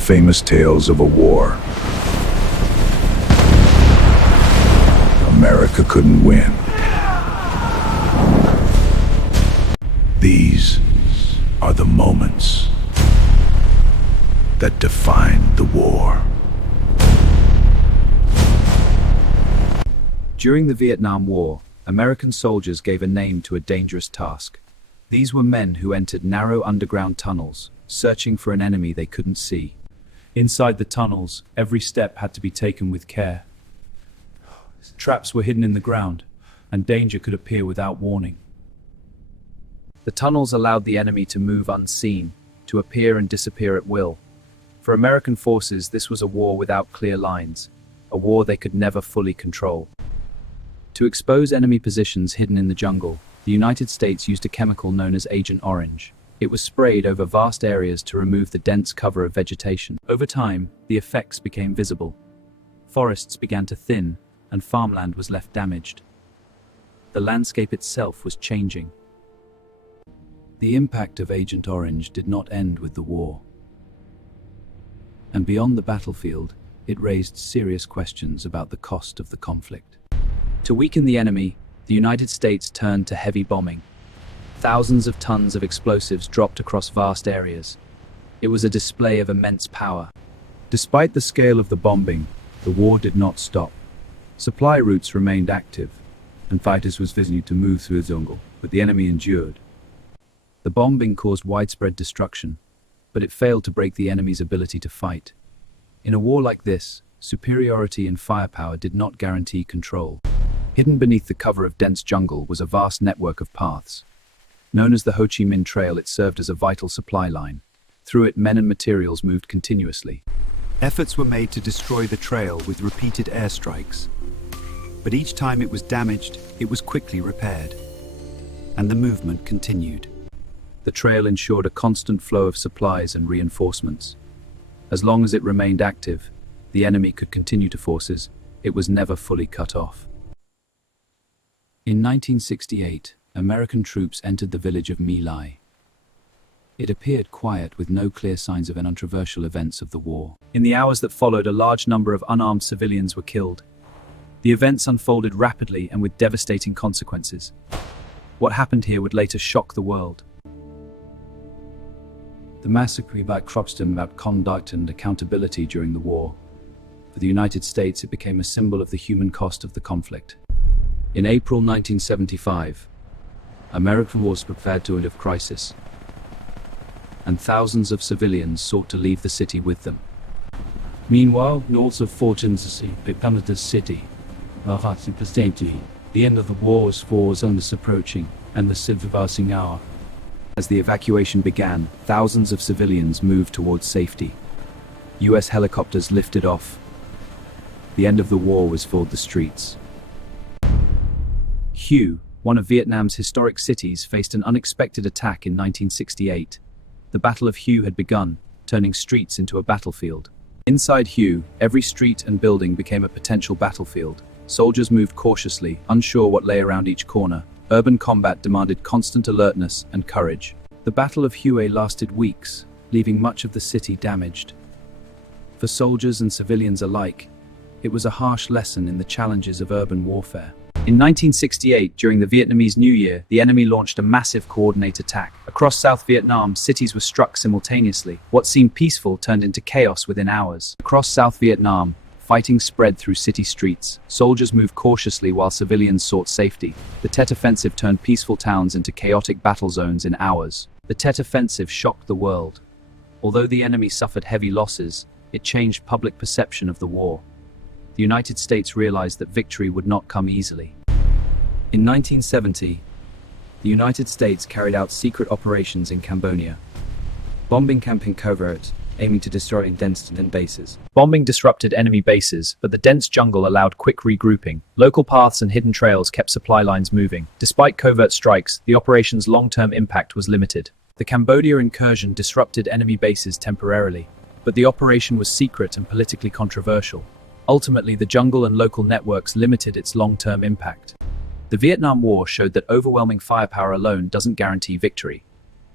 famous tales of a war America couldn't win. These are the moments that defined the war. During the Vietnam War, American soldiers gave a name to a dangerous task. These were men who entered narrow underground tunnels, searching for an enemy they couldn't see. Inside the tunnels, every step had to be taken with care. Traps were hidden in the ground, and danger could appear without warning. The tunnels allowed the enemy to move unseen, to appear and disappear at will. For American forces, this was a war without clear lines, a war they could never fully control. To expose enemy positions hidden in the jungle, the United States used a chemical known as Agent Orange. It was sprayed over vast areas to remove the dense cover of vegetation. Over time, the effects became visible. Forests began to thin, and farmland was left damaged. The landscape itself was changing. The impact of Agent Orange did not end with the war. And beyond the battlefield, it raised serious questions about the cost of the conflict. To weaken the enemy, the United States turned to heavy bombing. Thousands of tons of explosives dropped across vast areas. It was a display of immense power. Despite the scale of the bombing, the war did not stop. Supply routes remained active, and fighters was continued to move through the jungle, but the enemy endured. The bombing caused widespread destruction, but it failed to break the enemy's ability to fight. In a war like this, superiority in firepower did not guarantee control. Hidden beneath the cover of dense jungle was a vast network of paths. Known as the Ho Chi Minh Trail, it served as a vital supply line. Through it, men and materials moved continuously. Efforts were made to destroy the trail with repeated airstrikes. But each time it was damaged, it was quickly repaired. And the movement continued. The trail ensured a constant flow of supplies and reinforcements. As long as it remained active, the enemy could continue to forces. It was never fully cut off. In 1968, American troops entered the village of My Lai. It appeared quiet, with no clear signs of uncontroversial events of the war. In the hours that followed, a large number of unarmed civilians were killed. The events unfolded rapidly and with devastating consequences. What happened here would later shock the world. The massacre by Cropston about conduct and accountability during the war. For the United States, it became a symbol of the human cost of the conflict. In April 1975, America was prepared to end of crisis, and thousands of civilians sought to leave the city with them. Meanwhile, north of Fortune's became the city. The end of the war was approaching, and the silver hour. As the evacuation began, thousands of civilians moved towards safety. US helicopters lifted off. The end of the war was filled the streets. Hue, one of Vietnam's historic cities, faced an unexpected attack in 1968. The Battle of Hue had begun, turning streets into a battlefield. Inside Hue, every street and building became a potential battlefield. Soldiers moved cautiously, unsure what lay around each corner. Urban combat demanded constant alertness and courage. The Battle of Hue lasted weeks, leaving much of the city damaged. For soldiers and civilians alike, it was a harsh lesson in the challenges of urban warfare. In 1968, during the Vietnamese New Year, the enemy launched a massive coordinated attack. Across South Vietnam, cities were struck simultaneously. What seemed peaceful turned into chaos within hours. Across South Vietnam, fighting spread through city streets. Soldiers moved cautiously while civilians sought safety. The Tet Offensive turned peaceful towns into chaotic battle zones in hours. The Tet Offensive shocked the world. Although the enemy suffered heavy losses, it changed public perception of the war. The United States realized that victory would not come easily. In 1970, the United States carried out secret operations in Cambodia. Bombing campaign covert, aiming to destroy dense bases. Bombing disrupted enemy bases, but the dense jungle allowed quick regrouping. Local paths and hidden trails kept supply lines moving. Despite covert strikes, the operation's long-term impact was limited. The Cambodia Incursion disrupted enemy bases temporarily, but the operation was secret and politically controversial. Ultimately, the jungle and local networks limited its long-term impact. The Vietnam War showed that overwhelming firepower alone doesn't guarantee victory.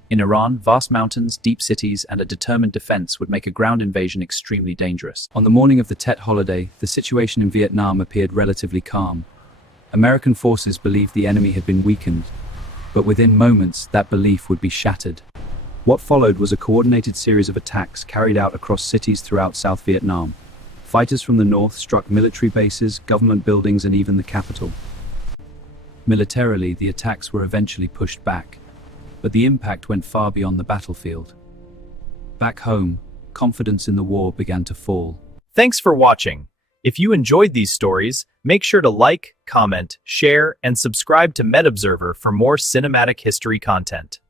In Iran, vast mountains, deep cities, and a determined defense would make a ground invasion extremely dangerous. On the morning of the Tet holiday, the situation in Vietnam appeared relatively calm. American forces believed the enemy had been weakened, but within moments, that belief would be shattered. What followed was a coordinated series of attacks carried out across cities throughout South Vietnam. Fighters from the north struck military bases, government buildings, and even the capital. Militarily, the attacks were eventually pushed back, but the impact went far beyond the battlefield. Back home, confidence in the war began to fall. Thanks for watching. If you enjoyed these stories, make sure to like, comment, share, and subscribe to MedObserver for more cinematic history content.